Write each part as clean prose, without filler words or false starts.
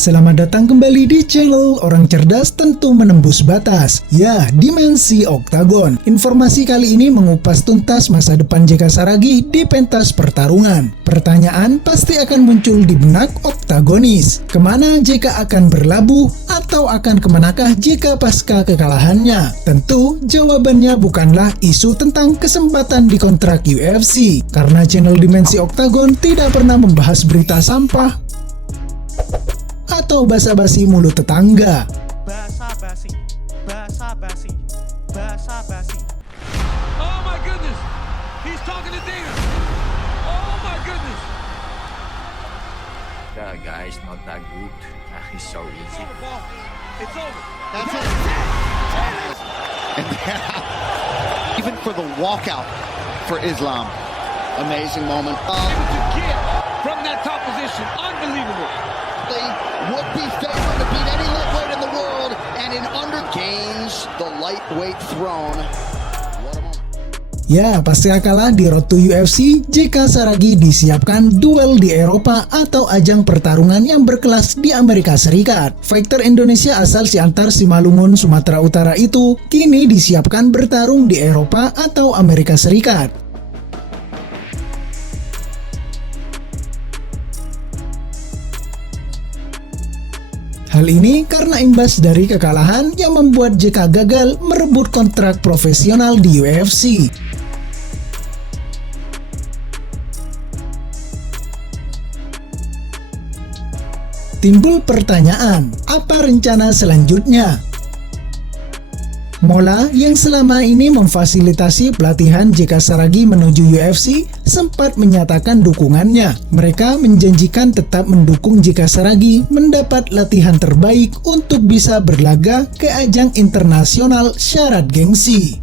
Selamat datang kembali di channel Orang Cerdas Tentu Menembus Batas. Ya, Dimensi Oktagon. Informasi kali ini mengupas tuntas masa depan JK Saragih di pentas pertarungan. Pertanyaan pasti akan muncul di benak oktagonis. Kemana JK akan berlabuh atau akan kemanakah JK pasca kekalahannya? Tentu jawabannya bukanlah isu tentang kesempatan di kontrak UFC. Karena channel Dimensi Oktagon tidak pernah membahas berita sampah atau basa-basi mulut tetangga. Basa-basi. Oh my goodness, he's talking to Dana. Oh my goodness. That guy's not that good. He's so easy. It's over. That's it. And even for the walkout for Islam, amazing moment. Able to get from that top position, unbelievable. Would be favored to beat any lightweight in the world, and in under gains the lightweight throne. What a moment. Ya, pasca kalah di Road to UFC, JK Saragih disiapkan duel di Eropa atau ajang pertarungan yang berkelas di Amerika Serikat. Fighter Indonesia asal Siantar Simalungun, Sumatera Utara itu kini disiapkan bertarung di Eropa atau Amerika Serikat. Hal ini karena imbas dari kekalahan yang membuat JK gagal merebut kontrak profesional di UFC. Timbul pertanyaan, apa rencana selanjutnya? Mola yang selama ini memfasilitasi pelatihan JK Saragih menuju UFC sempat menyatakan dukungannya. Mereka menjanjikan tetap mendukung JK Saragih mendapat latihan terbaik untuk bisa berlaga ke ajang internasional syarat gengsi.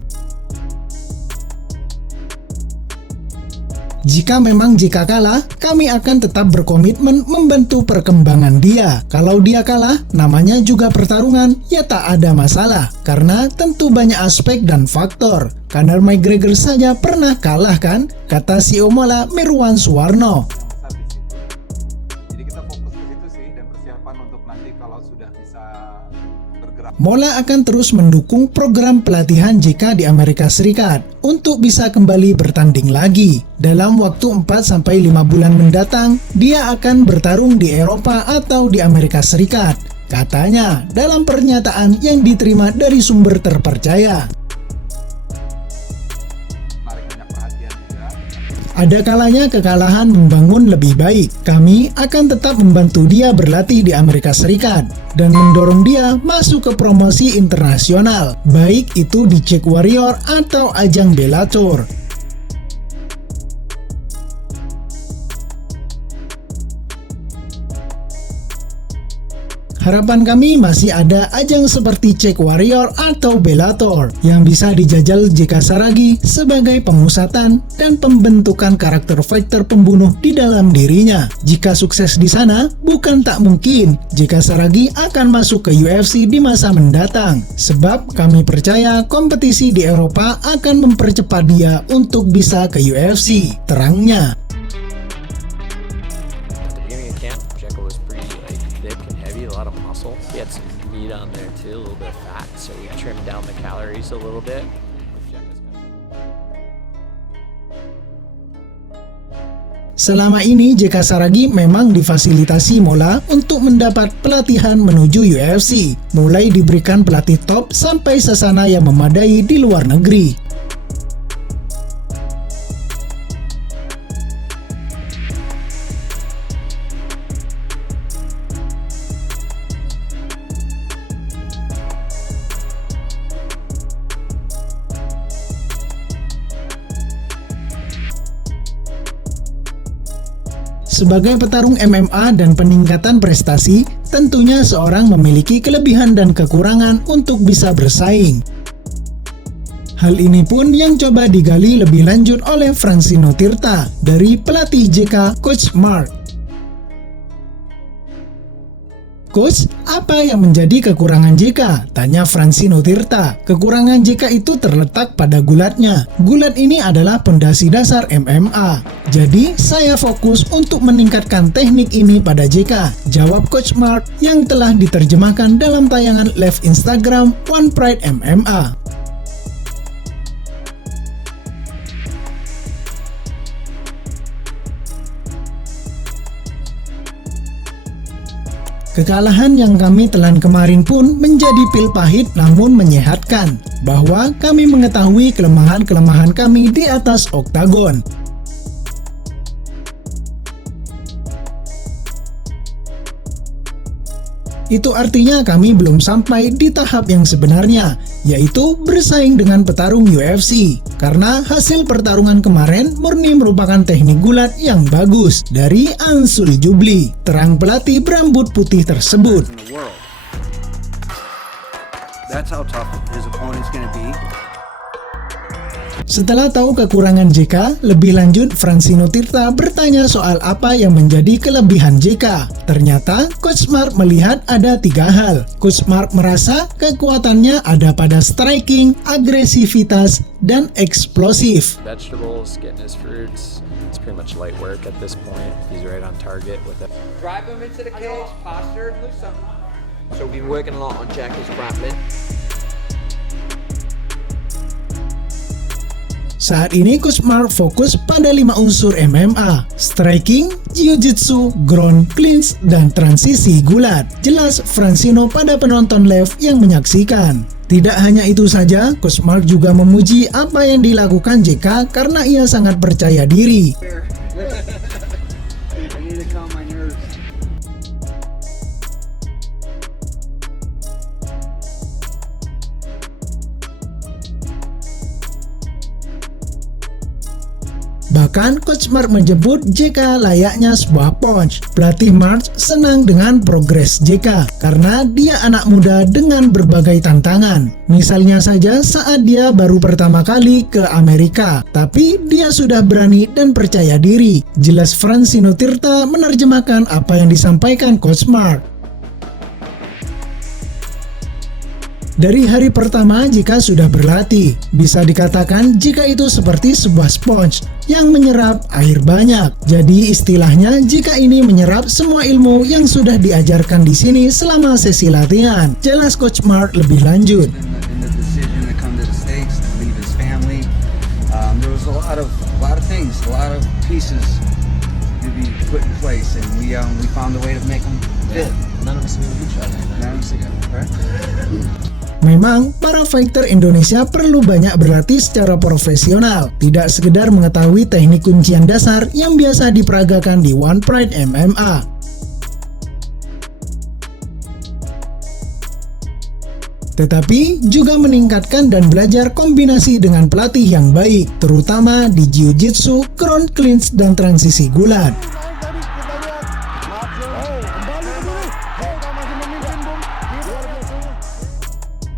Jika memang JK kalah, kami akan tetap berkomitmen membantu perkembangan dia. Kalau dia kalah, namanya juga pertarungan, ya tak ada masalah. Karena tentu banyak aspek dan faktor. Conor McGregor saja pernah kalah kan? Kata CEO Mola, Mirwan Suwarno. Jadi kita fokus ke situ sih, dan persiapan untuk nanti kalau sudah bisa bergerak. Mola akan terus mendukung program pelatihan JK di Amerika Serikat untuk bisa kembali bertanding lagi. Dalam waktu 4-5 bulan mendatang, dia akan bertarung di Eropa atau di Amerika Serikat. Katanya dalam pernyataan yang diterima dari sumber terpercaya. Ada kalanya kekalahan membangun lebih baik. Kami akan tetap membantu dia berlatih di Amerika Serikat dan mendorong dia masuk ke promosi internasional, baik itu di Czech Warrior atau ajang Bellator. Harapan kami masih ada ajang seperti Czech Warrior atau Bellator yang bisa dijajal JK Saragih sebagai pengusatan dan pembentukan karakter fighter pembunuh di dalam dirinya. Jika sukses di sana, bukan tak mungkin JK Saragih akan masuk ke UFC di masa mendatang. Sebab kami percaya kompetisi di Eropa akan mempercepat dia untuk bisa ke UFC. Terangnya. He had some meat on there too, a little bit of fat, so we trimmed down the calories a little bit. Selama ini JK Saragih memang difasilitasi Mola untuk mendapat pelatihan menuju UFC, mulai diberikan pelatih top sampai sasana yang memadai di luar negeri. Sebagai petarung MMA dan peningkatan prestasi, tentunya seorang memiliki kelebihan dan kekurangan untuk bisa bersaing. Hal ini pun yang coba digali lebih lanjut oleh Francino Tirta dari pelatih JK Coach Mark. Coach, apa yang menjadi kekurangan JK? Tanya Francino Tirta. Kekurangan JK itu terletak pada gulatnya. Gulat ini adalah pondasi dasar MMA. Jadi, saya fokus untuk meningkatkan teknik ini pada JK. Jawab Coach Mark yang telah diterjemahkan dalam tayangan live Instagram One Pride MMA. Kekalahan yang kami telan kemarin pun menjadi pil pahit namun menyehatkan, bahwa kami mengetahui kelemahan-kelemahan kami di atas oktagon. Itu artinya kami belum sampai di tahap yang sebenarnya, yaitu bersaing dengan petarung UFC. Karena hasil pertarungan kemarin murni merupakan teknik gulat yang bagus dari Ansul Jubli, terang pelatih berambut putih tersebut. in the world. That's how tough his opponent's going to be. Setelah tahu kekurangan JK, lebih lanjut Francino Tirta bertanya soal apa yang menjadi kelebihan JK. Ternyata Coach Mark melihat ada 3 hal. Coach Mark merasa kekuatannya ada pada striking, agresivitas, dan eksplosif. Vegetables, getting his fruits. It's pretty much light work at this point. He's right on target with it. Drive him into the cage, posture, loose him. So we've been working a lot on Jacky's grappling. Saat ini Coach Mark fokus pada 5 unsur MMA: striking, jiu-jitsu, ground, clinch, dan transisi gulat. Jelas Francino pada penonton live yang menyaksikan. Tidak hanya itu saja, Coach Mark juga memuji apa yang dilakukan JK karena ia sangat percaya diri. I need to calm my nerves. Bahkan Coach Mark menyebut JK layaknya sebuah punch. Pelatih Mark senang dengan progres JK karena dia anak muda dengan berbagai tantangan. Misalnya saja saat dia baru pertama kali ke Amerika, tapi dia sudah berani dan percaya diri. Jelas Francino Tirta menerjemahkan apa yang disampaikan Coach Mark. Dari hari pertama jika sudah berlatih, bisa dikatakan jika itu seperti sebuah sponge yang menyerap air banyak. Jadi istilahnya jika ini menyerap semua ilmu yang sudah diajarkan di sini selama sesi latihan. Jelas Coach Mark lebih lanjut. In the decision to come to the States, to leave his family, there was a lot of things, a lot of pieces to be put in place, and we found a way to make them fit. None of us knew each other. None of us together, right? Memang, para fighter Indonesia perlu banyak berlatih secara profesional, tidak sekedar mengetahui teknik kuncian dasar yang biasa diperagakan di One Pride MMA. Tetapi juga meningkatkan dan belajar kombinasi dengan pelatih yang baik, terutama di jiu-jitsu, ground clinch, dan transisi gulat.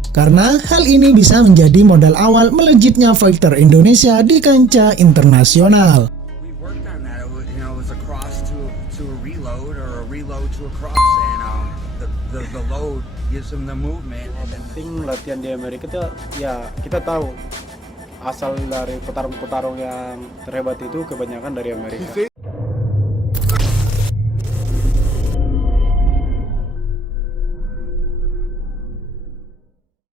Karena hal ini bisa menjadi modal awal melejitnya fighter Indonesia di kancah internasional. We worked on that. It was a cross to a reload, or a reload to a cross, and the load gives them the movement. And then Tim latihan di Amerika itu ya kita tahu asal dari petarung-petarung yang terhebat itu kebanyakan dari Amerika.